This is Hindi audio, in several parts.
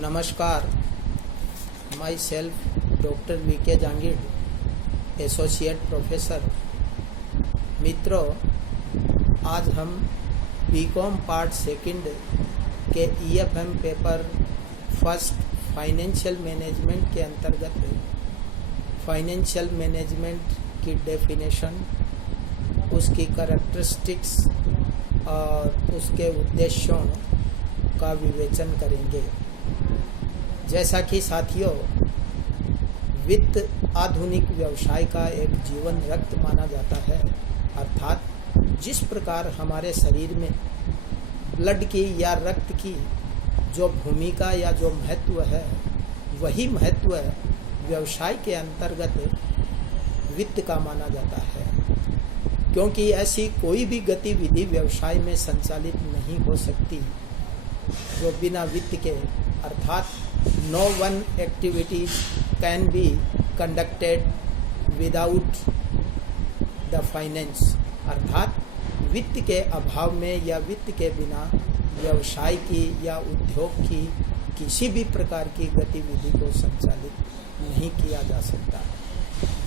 नमस्कार, myself doctor V K Jangir, associate professor. मित्रों, आज हम बीकॉम पार्ट सेकंड के EFM paper first financial management के अंतर्गत फाइनेंशियल मैनेजमेंट की डेफिनेशन, उसकी कैरेक्टरिस्टिक्स और उसके उद्देश्यों का विवेचन करेंगे। जैसा कि साथियों, वित्त आधुनिक व्यवसाय का एक जीवन रक्त माना जाता है, अर्थात जिस प्रकार हमारे शरीर में ब्लड की या रक्त की जो भूमिका या जो महत्व है, वही महत्व व्यवसाय के अंतर्गत वित्त का माना जाता है। क्योंकि ऐसी कोई भी गतिविधि व्यवसाय में संचालित नहीं हो सकती जो बिना वित्त के, अर्थात no one activities can be conducted without the finance, अर्थात वित्त के अभाव में या वित्त के बिना व्यवसाय की या उद्योग की किसी भी प्रकार की गतिविधि को संचालित नहीं किया जा सकता।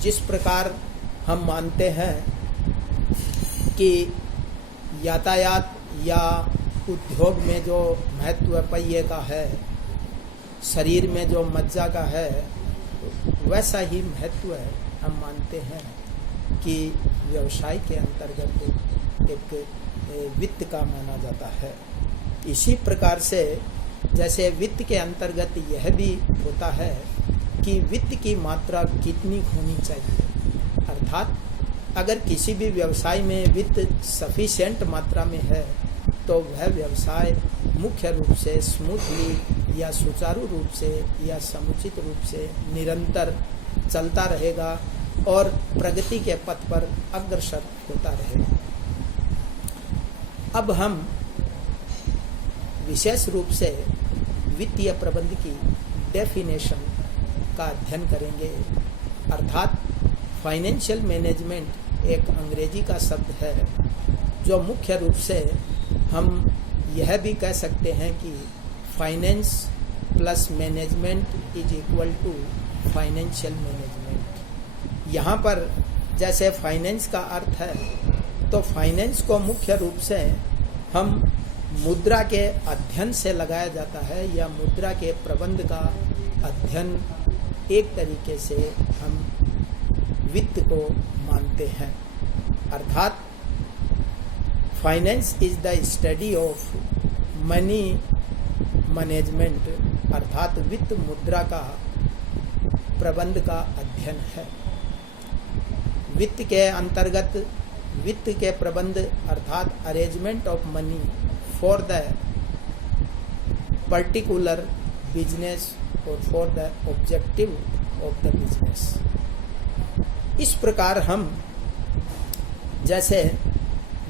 जिस प्रकार हम मानते हैं कि यातायात या उद्योग में जो महत्व पहिए का है, शरीर में जो मज्जा का है, वैसा ही महत्व हम मानते हैं कि व्यवसाय के अंतर्गत एक वित्त का माना जाता है। इसी प्रकार से जैसे वित्त के अंतर्गत यह भी होता है कि वित्त की मात्रा कितनी होनी चाहिए, अर्थात अगर किसी भी व्यवसाय में वित्त सफिशिएंट मात्रा में है तो वह व्यवसाय मुख्य रूप से स्मूथली या सुचारू रूप से या समुचित रूप से निरंतर चलता रहेगा और प्रगति के पथ पर अग्रसर होता रहेगा। अब हम विशेष रूप से वित्तीय प्रबंध की डेफिनेशन का अध्ययन करेंगे, अर्थात फाइनेंशियल मैनेजमेंट एक अंग्रेजी का शब्द है जो मुख्य रूप से हम यह भी कह सकते हैं कि finance plus management is equal to financial management. यहाँ पर जैसे फाइनेंस का अर्थ है, तो फाइनेंस को मुख्य रूप से हम मुद्रा के अध्ययन से लगाया जाता है या मुद्रा के प्रबंध का अध्ययन एक तरीके से हम वित्त को मानते हैं। अर्थात finance is the study of money management, अर्थात वित्त मुद्रा का प्रबंध का अध्ययन है। वित्त के अंतर्गत वित्त के प्रबंध अर्थात arrangement of money for the particular business और for the objective of the business. इस प्रकार हम जैसे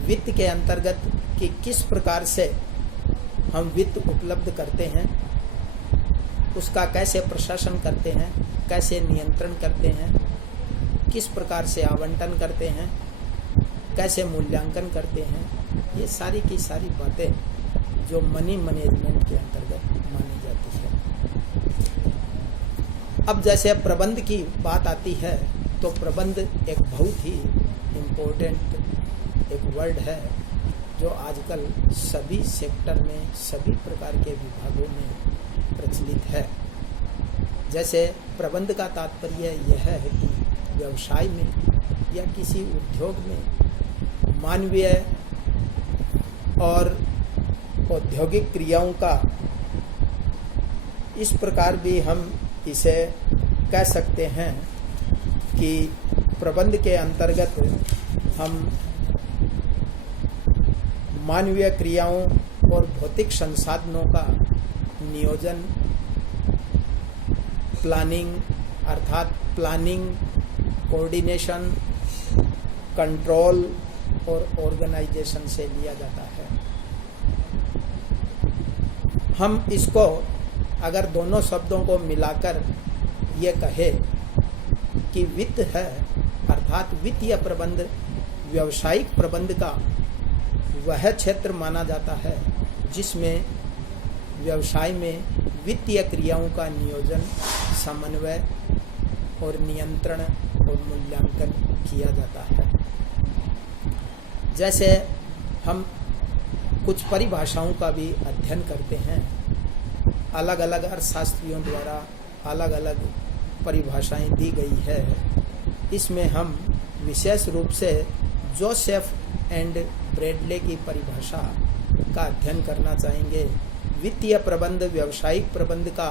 वित्त के अंतर्गत कि किस प्रकार से हम वित्त उपलब्ध करते हैं, उसका कैसे प्रशासन करते हैं, कैसे नियंत्रण करते हैं, किस प्रकार से आवंटन करते हैं, कैसे मूल्यांकन करते हैं, ये सारी की सारी बातें जो मनी मैनेजमेंट के अंतर्गत मानी जाती है। अब जैसे प्रबंध की बात आती है तो प्रबंध एक बहुत ही इम्पोर्टेंट एक वर्ड है जो आजकल सभी सेक्टर में, सभी प्रकार के विभागों में प्रचलित है। जैसे प्रबंध का तात्पर्य यह है कि व्यवसाय में या किसी उद्योग में मानवीय और औद्योगिक क्रियाओं का, इस प्रकार भी हम इसे कह सकते हैं कि प्रबंध के अंतर्गत हम मानवीय क्रियाओं और भौतिक संसाधनों का नियोजन, प्लानिंग अर्थात प्लानिंग, कोऑर्डिनेशन, कंट्रोल और ऑर्गेनाइजेशन से लिया जाता है। हम इसको अगर दोनों शब्दों को मिलाकर ये कहे कि वित्त है, अर्थात वित्तीय प्रबंध व्यावसायिक प्रबंध का वह क्षेत्र माना जाता है जिसमें व्यवसाय में वित्तीय क्रियाओं का नियोजन, समन्वय और नियंत्रण और मूल्यांकन किया जाता है। जैसे हम कुछ परिभाषाओं का भी अध्ययन करते हैं, अलग अलग अर्थशास्त्रियों द्वारा अलग अलग परिभाषाएं दी गई है। इसमें हम विशेष रूप से जोसेफ एंड ब्रैडले की परिभाषा का अध्ययन करना चाहेंगे। वित्तीय प्रबंध व्यावसायिक प्रबंध का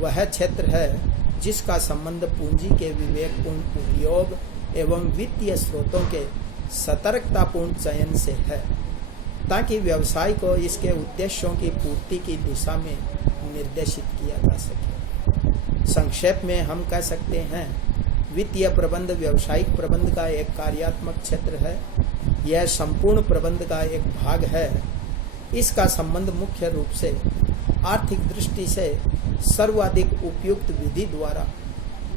वह क्षेत्र है जिसका संबंध पूंजी के विवेकपूर्ण उपयोग एवं वित्तीय स्रोतों के सतर्कतापूर्ण चयन से है, ताकि व्यवसाय को इसके उद्देश्यों की पूर्ति की दिशा में निर्देशित किया जा सके। संक्षेप में हम कह सकते हैं, वित्तीय प्रबंध व्यावसायिक प्रबंध का एक कार्यात्मक क्षेत्र है। यह संपूर्ण प्रबंध का एक भाग है। इसका संबंध मुख्य रूप से आर्थिक दृष्टि से सर्वाधिक उपयुक्त विधि द्वारा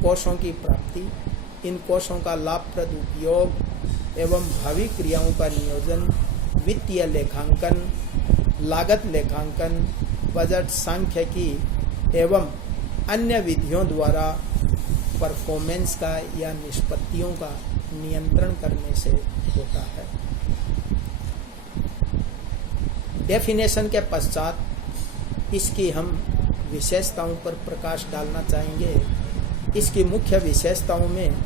कोषों की प्राप्ति, इन कोषों का लाभप्रद उपयोग एवं भावी क्रियाओं का नियोजन, वित्तीय लेखांकन, लागत लेखांकन, बजट सांख्यिकी एवं अन्य विधियों द्वारा परफॉर्मेंस का या निष्पत्तियों का नियंत्रण करने से होता है। डेफिनेशन के पश्चात इसकी हम विशेषताओं पर प्रकाश डालना चाहेंगे। इसकी मुख्य विशेषताओं में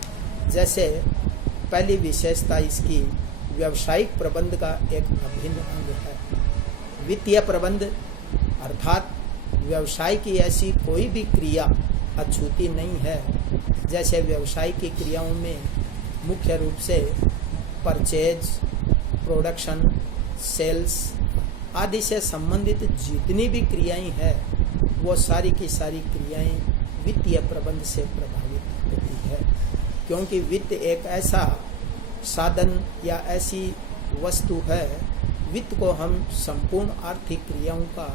जैसे पहली विशेषता इसकी व्यावसायिक प्रबंध का एक अभिन्न अंग है। वित्तीय प्रबंध अर्थात व्यवसाय की ऐसी कोई भी क्रिया अछूती नहीं है। जैसे व्यवसाय की क्रियाओं में मुख्य रूप से परचेज, प्रोडक्शन, सेल्स आदि से संबंधित जितनी भी क्रियाएं हैं, वो सारी की सारी क्रियाएं वित्तीय प्रबंध से प्रभावित होती है, क्योंकि वित्त एक ऐसा साधन या ऐसी वस्तु है, वित्त को हम संपूर्ण आर्थिक क्रियाओं का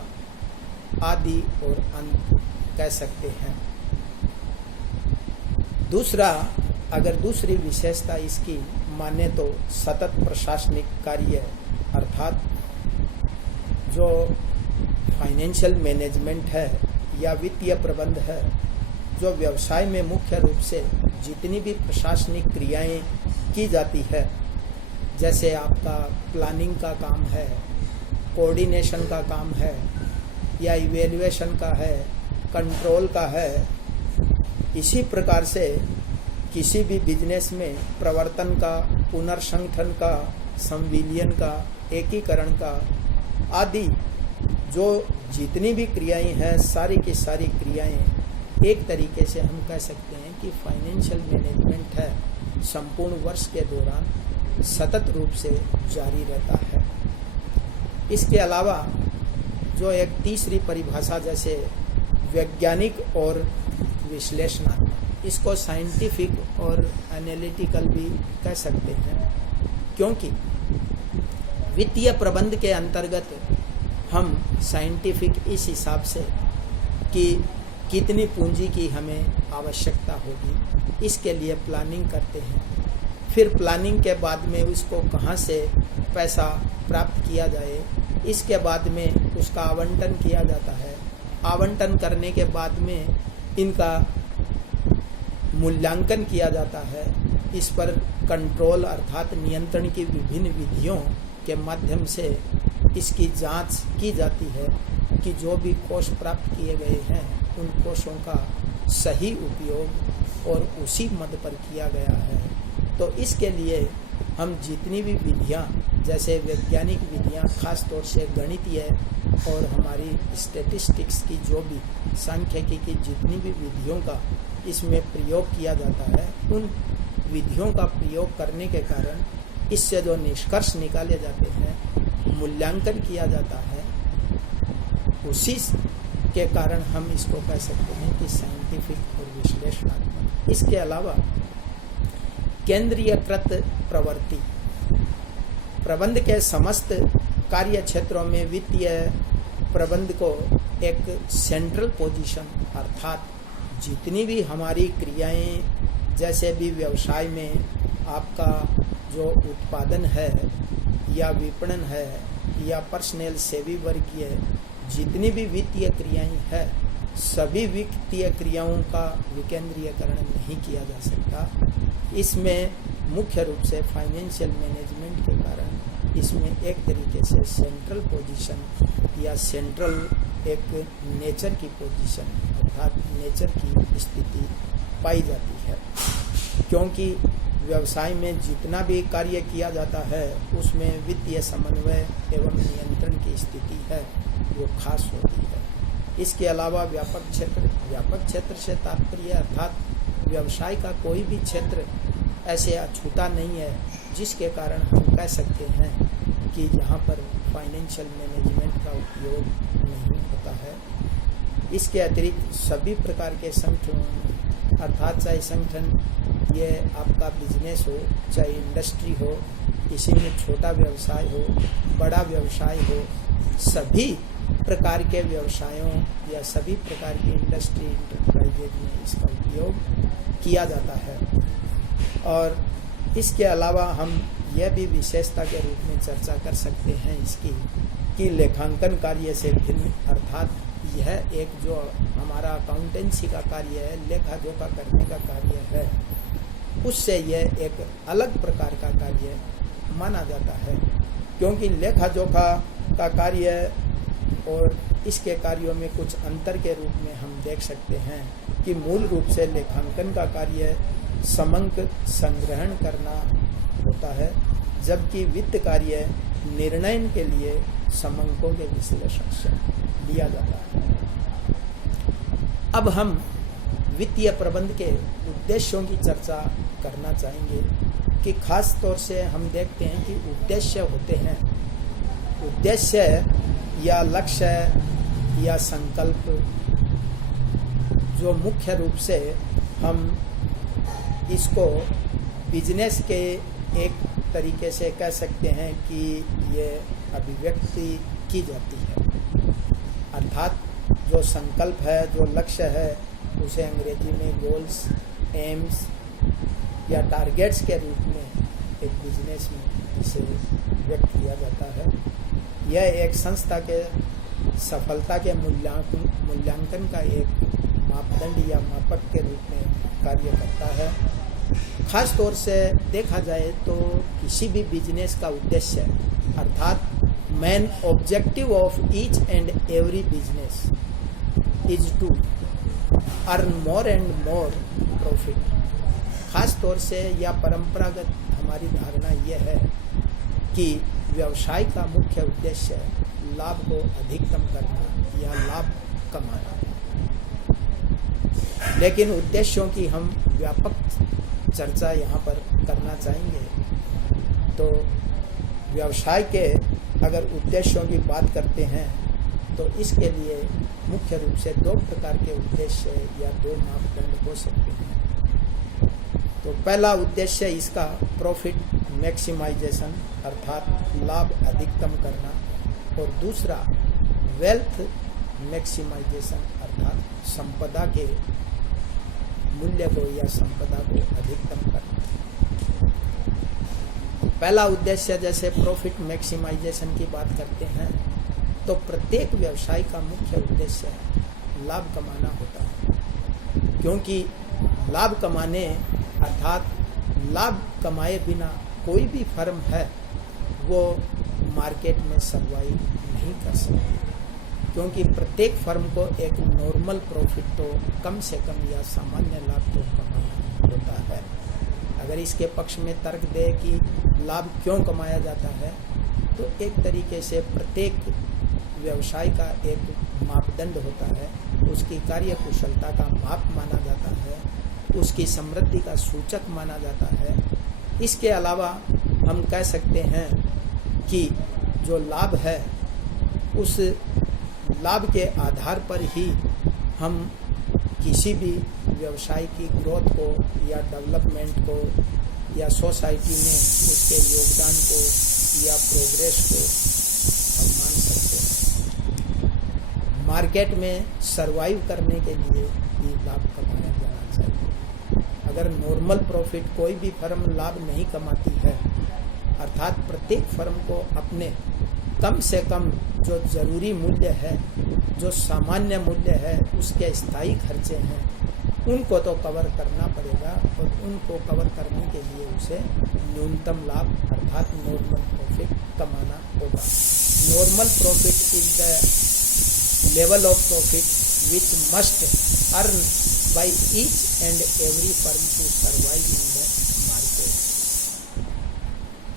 आदि और अंत कह सकते हैं। दूसरा, अगर दूसरी विशेषता इसकी माने तो सतत प्रशासनिक कार्य अर्थात जो फाइनेंशियल मैनेजमेंट है या वित्तीय प्रबंध है, जो व्यवसाय में मुख्य रूप से जितनी भी प्रशासनिक क्रियाएं की जाती है, जैसे आपका प्लानिंग का काम है, कोऑर्डिनेशन का काम है या इवैल्यूएशन का है, कंट्रोल का है, इसी प्रकार से किसी भी बिजनेस में प्रवर्तन का, पुनर्संगठन का, संविलियन का, एकीकरण का आदि जो जितनी भी क्रियाएं हैं, सारी की सारी क्रियाएं एक तरीके से हम कह सकते हैं कि फाइनेंशियल मैनेजमेंट है, संपूर्ण वर्ष के दौरान सतत रूप से जारी रहता है। इसके अलावा जो एक तीसरी परिभाषा जैसे वैज्ञानिक और विश्लेषणात्मक, इसको साइंटिफिक और एनालिटिकल भी कह सकते हैं, क्योंकि वित्तीय प्रबंध के अंतर्गत हम साइंटिफिक इस हिसाब से कि कितनी पूंजी की हमें आवश्यकता होगी, इसके लिए प्लानिंग करते हैं। फिर प्लानिंग के बाद में उसको कहाँ से पैसा प्राप्त किया जाए, इसके बाद में उसका आवंटन किया जाता है। आवंटन करने के बाद में इनका मूल्यांकन किया जाता है। इस पर कंट्रोल अर्थात नियंत्रण की विभिन्न विधियों के माध्यम से इसकी जांच की जाती है कि जो भी कोष प्राप्त किए गए हैं, उन कोषों का सही उपयोग और उसी मद पर किया गया है। तो इसके लिए हम जितनी भी विधियां, जैसे वैज्ञानिक विधियां, खास तौर से गणितीय और हमारी स्टैटिस्टिक्स की जो भी सांख्यिकी की जितनी भी विधियों का इसमें प्रयोग किया जाता है, उन विधियों का प्रयोग करने के कारण इससे जो निष्कर्ष निकाले जाते हैं, मूल्यांकन किया जाता है, उसी के कारण हम इसको कह सकते हैं कि साइंटिफिक और विश्लेषणात्मक। इसके अलावा केंद्रीयकृत प्रवृत्ति, प्रबंध के समस्त कार्य क्षेत्रों में वित्तीय प्रबंध को एक सेंट्रल पोजीशन अर्थात जितनी भी हमारी क्रियाएं, जैसे भी व्यवसाय में आपका जो उत्पादन है या विपणन है या पर्सनल सेवी वर्गीय जितनी भी वित्तीय क्रियाएं हैं, सभी वित्तीय क्रियाओं का विकेंद्रीयकरण नहीं किया जा सकता। इसमें मुख्य रूप से फाइनेंशियल मैनेजमेंट के कारण इसमें एक तरीके से सेंट्रल पोजीशन या सेंट्रल एक नेचर की पोजीशन अर्थात नेचर की स्थिति पाई जाती है, क्योंकि व्यवसाय में जितना भी कार्य किया जाता है उसमें वित्तीय समन्वय एवं नियंत्रण की स्थिति है वो खास होती है। इसके अलावा व्यापक क्षेत्र से तात्पर्य अर्थात व्यवसाय का कोई भी क्षेत्र ऐसे अछूता नहीं है जिसके कारण हम कह सकते हैं कि यहाँ पर फाइनेंशियल मैनेजमेंट का उपयोग नहीं होता है। इसके अतिरिक्त सभी प्रकार के संगठनों अर्थात चाहे संगठन ये आपका बिजनेस हो, चाहे इंडस्ट्री हो, किसी में छोटा व्यवसाय हो, बड़ा व्यवसाय हो, सभी प्रकार के व्यवसायों या सभी प्रकार की इंडस्ट्री इंटरप्राइजेज में इसका उपयोग किया जाता है। और इसके अलावा हम यह भी विशेषता के रूप में चर्चा कर सकते हैं इसकी कि लेखांकन कार्य से भिन्न अर्थात यह एक जो हमारा अकाउंटेंसी का कार्य है, लेखा जोखा करने का कार्य है, उससे यह एक अलग प्रकार का कार्य माना जाता है, क्योंकि लेखा जोखा का कार्य और इसके कार्यों में कुछ अंतर के रूप में हम देख सकते हैं कि मूल रूप से लेखांकन का कार्य समंक संग्रहण करना होता है, जबकि वित्त कार्य निर्णय के लिए समंकों के विश्लेषण से लिया जाता है। अब हम वित्तीय प्रबंध के उद्देश्यों की चर्चा करना चाहेंगे कि खास तौर से हम देखते हैं कि उद्देश्य होते हैं, उद्देश्य या लक्ष्य या संकल्प, जो मुख्य रूप से हम इसको बिजनेस के एक तरीके से कह सकते हैं कि ये अभिव्यक्ति की जाती है। अर्थात जो संकल्प है, जो लक्ष्य है, उसे अंग्रेजी में गोल्स, एम्स या टारगेट्स के रूप में एक बिजनेस में इसे व्यक्त किया जाता है। यह एक संस्था के सफलता के मूल्यांकन का एक मापदंड या मापक के रूप में कार्य करता है। खास तौर से देखा जाए तो किसी भी बिजनेस का उद्देश्य अर्थात main objective of each and every business is to earn more and more profit. खास तौर से या परंपरागत हमारी धारणा यह है कि व्यवसाय का मुख्य उद्देश्य लाभ को अधिकतम करना या लाभ कमाना। लेकिन उद्देश्यों की हम व्यापक चर्चा यहाँ पर करना चाहेंगे तो व्यवसाय के अगर उद्देश्यों की बात करते हैं तो इसके लिए मुख्य रूप से दो प्रकार के उद्देश्य या दो मापदंड हो सकते हैं। तो पहला उद्देश्य इसका प्रॉफिट मैक्सिमाइजेशन अर्थात लाभ अधिकतम करना, और दूसरा वेल्थ मैक्सिमाइजेशन अर्थात संपदा के मूल्य को या संपदा को अधिकतम करना। पहला उद्देश्य जैसे प्रॉफिट मैक्सिमाइजेशन की बात करते हैं तो प्रत्येक व्यवसाय का मुख्य उद्देश्य लाभ कमाना होता है, क्योंकि लाभ कमाने अर्थात लाभ कमाए बिना कोई भी फर्म है वो मार्केट में सर्वाइव नहीं कर सकती, क्योंकि प्रत्येक फर्म को एक नॉर्मल प्रॉफिट तो कम से कम या सामान्य लाभ तो कमाना होता है। अगर इसके पक्ष में तर्क दे कि लाभ क्यों कमाया जाता है तो एक तरीके से प्रत्येक व्यवसाय का एक मापदंड होता है, उसकी कार्य कुशलता का माप माना जाता है, उसकी समृद्धि का सूचक माना जाता है। इसके अलावा हम कह सकते हैं कि जो लाभ है उस लाभ के आधार पर ही हम किसी भी व्यवसाय की ग्रोथ को या डेवलपमेंट को या सोसाइटी में उसके योगदान को या प्रोग्रेस को हम मान सकते हैं। मार्केट में सरवाइव करने के लिए ये लाभ कमाया जाना चाहिए। अगर नॉर्मल प्रॉफिट कोई भी फर्म लाभ नहीं कमाती है अर्थात प्रत्येक फर्म को अपने कम से कम जो जरूरी मूल्य है जो सामान्य मूल्य है उसके स्थायी खर्चे हैं उनको तो कवर करना पड़ेगा और उनको कवर करने के लिए उसे न्यूनतम लाभ अर्थात नॉर्मल प्रॉफिट कमाना होगा। Normal profit is the level of profit which must earn by each and every firm to survive in the market.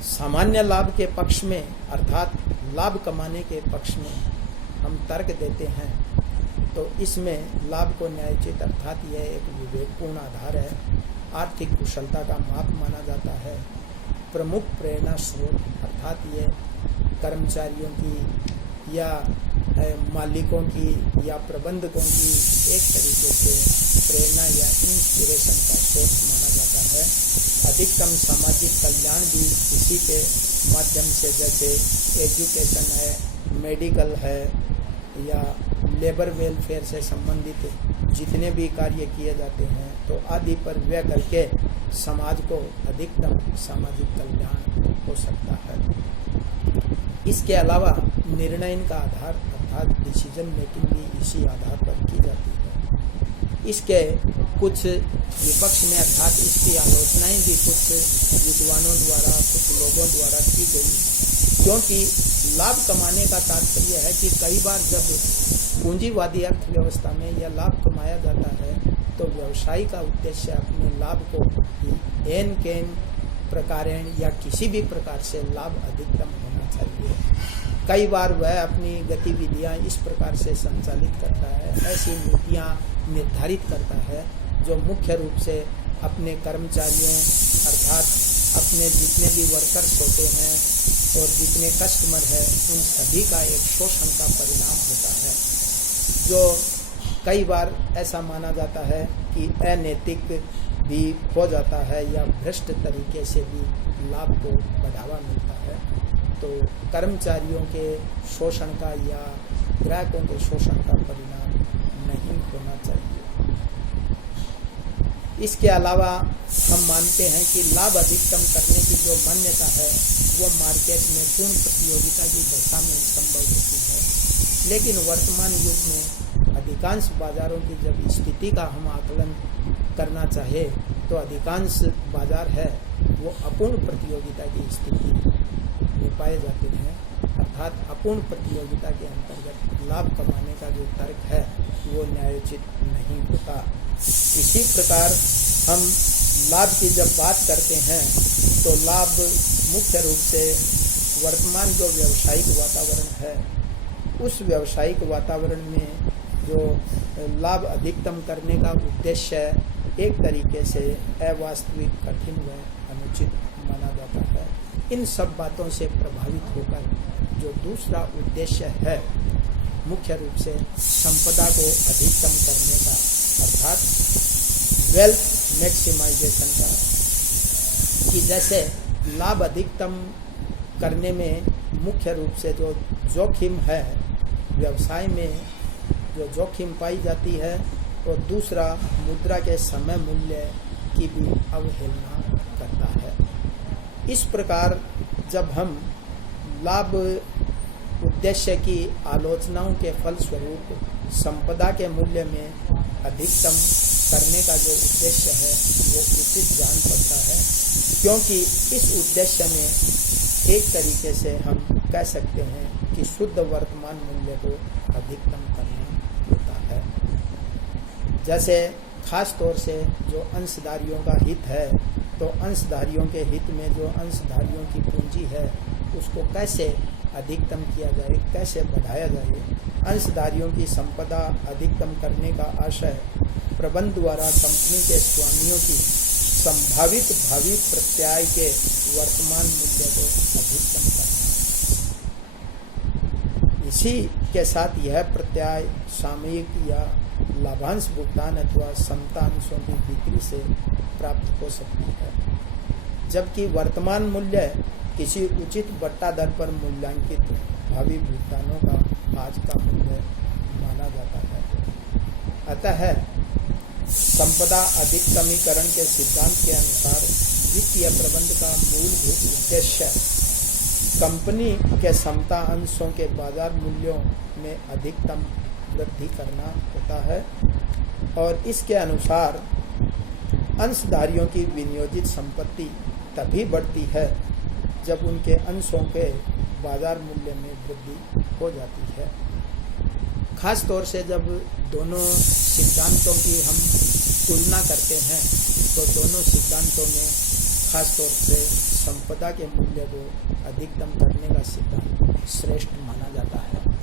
सामान्य लाभ के पक्ष में अर्थात लाभ कमाने के पक्ष में हम तर्क देते हैं तो इसमें लाभ को न्यायोचित अर्थात यह एक विवेकपूर्ण आधार है, आर्थिक कुशलता का माप माना जाता है, प्रमुख प्रेरणा स्रोत अर्थात ये कर्मचारियों की या मालिकों की या प्रबंधकों की एक तरीके से प्रेरणा या इंस्पिरेशन का स्रोत माना जाता है। अधिकतम सामाजिक कल्याण भी इसी के माध्यम से, जैसे एजुकेशन है, मेडिकल है या लेबर वेलफेयर से संबंधित जितने भी कार्य किए जाते हैं तो आदि पर व्यय करके समाज को अधिकतम सामाजिक कल्याण हो सकता है। इसके अलावा निर्णय का आधार अर्थात डिसीजन मेकिंग भी इसी आधार पर की जाती है। इसके कुछ विपक्ष में अर्थात इसकी आलोचनाएं भी कुछ विद्वानों द्वारा, कुछ लोगों द्वारा की गई, क्योंकि लाभ कमाने का तात्पर्य है कि कई बार जब पूंजीवादी अर्थव्यवस्था में यह लाभ कमाया जाता है तो व्यवसायी का उद्देश्य अपने लाभ को एन केन प्रकारेण या किसी भी प्रकार से लाभ अधिकतम होना चाहिए। कई बार वह अपनी गतिविधियां इस प्रकार से संचालित करता है, ऐसी नीतियां निर्धारित करता है जो मुख्य रूप से अपने कर्मचारियों अर्थात अपने जितने भी वर्कर्स होते हैं और जितने कस्टमर है उन सभी का एक शोषण का परिणाम होता है, जो कई बार ऐसा माना जाता है कि अनैतिक भी हो जाता है या भ्रष्ट तरीके से भी लाभ को बढ़ावा मिलता है। तो कर्मचारियों के शोषण का या ग्राहकों के शोषण का परिणाम नहीं होना चाहिए। इसके अलावा हम मानते हैं कि लाभ अधिकतम करने की जो मान्यता है वो मार्केट में पूर्ण प्रतियोगिता की दशा में संभव होती है, लेकिन वर्तमान युग में अधिकांश बाजारों की जब स्थिति का हम आकलन करना चाहे तो अधिकांश बाजार है वो अपूर्ण प्रतियोगिता की स्थिति में पाए जाते हैं, अर्थात अपूर्ण प्रतियोगिता के अंतर्गत लाभ कमाने का जो तर्क है वो न्यायोचित नहीं होता। इसी प्रकार हम लाभ की जब बात करते हैं तो लाभ मुख्य रूप से वर्तमान जो व्यावसायिक वातावरण है उस व्यावसायिक वातावरण में जो लाभ अधिकतम करने का उद्देश्य एक तरीके से अवास्तविक, कठिन व अनुचित माना जाता है। इन सब बातों से प्रभावित होकर जो दूसरा उद्देश्य है मुख्य रूप से संपदा को अधिकतम करने का अर्थात वेल्थ मैक्सिमाइजेशन का, कि जैसे लाभ अधिकतम करने में मुख्य रूप से जो जोखिम है व्यवसाय में जो जोखिम पाई जाती है और दूसरा मुद्रा के समय मूल्य की भी अवहेलना करता है। इस प्रकार जब हम लाभ उद्देश्य की आलोचनाओं के फलस्वरूप संपदा के मूल्य में अधिकतम करने का जो उद्देश्य है वो उचित जान पड़ता है, क्योंकि इस उद्देश्य में एक तरीके से हम कह सकते हैं कि शुद्ध वर्तमान मूल्य को अधिकतम करना होता है। जैसे खास तौर से जो अंशधारियों का हित है तो अंशधारियों के हित में जो अंशधारियों की पूंजी है उसको कैसे अधिकतम किया जाए, कैसे बढ़ाया जाए। अंशधारियों की संपदा अधिकतम करने का आशय प्रबंध द्वारा कंपनी के स्वामियों की संभावित भावी प्रत्याय के वर्तमान मूल्य को अधिकतम करना। इसी के साथ यह प्रत्याय सामयिक या लाभांश भुगतान अथवा समता अंशों की बिक्री से प्राप्त हो सकती है, जबकि वर्तमान मूल्य किसी उचित बट्टा दर पर मूल्यांकित भावी भुगतानों का आज का मूल्य माना जाता है। अतः संपदा अधिकतमीकरण के सिद्धांत के अनुसार वित्तीय प्रबंध का मूलभूत उद्देश्य कंपनी के समता अंशों के बाजार मूल्यों में अधिकतम वृद्धि करना होता है और इसके अनुसार अंशधारियों की विनियोजित संपत्ति तभी बढ़ती है जब उनके अंशों के बाजार मूल्य में वृद्धि हो जाती है। खास तौर से जब दोनों सिद्धांतों की हम तुलना करते हैं तो दोनों सिद्धांतों में खास तौर से संपदा के मूल्य को अधिकतम करने का सिद्धांत श्रेष्ठ माना जाता है।